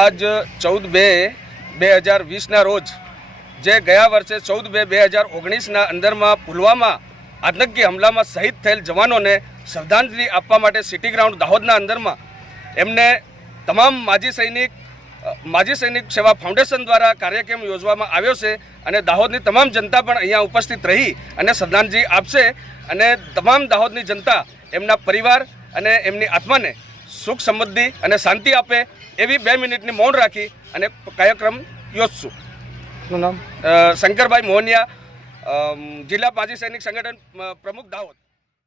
આજ 14/2/2020ના રોજ જે ગયા વર્ષે 14/2/2019ના અંદરમાં પુલવામા આતંકી હુમલામાં શહીદ થયેલ જવાનોને શ્રદ્ધાંજલિ આપવા માટે સિટી ગ્રાઉન્ડ દાહોદના અંદરમાં એમને તમામ માજી સૈનિક સેવા ફાઉન્ડેશન દ્વારા કાર્યક્રમ યોજવામાં આવ્યો છે અને દાહોદની તમામ જનતા પણ અહીંયા ઉપસ્થિત રહી અને શ્રદ્ધાંજલિ આપશે અને તમામ દાહોદની જનતા એમના પરિવાર અને એમની આત્માને સુખ સમૃદ્ધિ અને શાંતિ આપે એવી 2 મિનિટની મૌન રાખી અને કાર્યક્રમ યોજશું. શું નામ? શંકરભાઈ મોહનિયા, જિલ્લા માજી સૈનિક સંગઠન પ્રમુખ દાહોદ.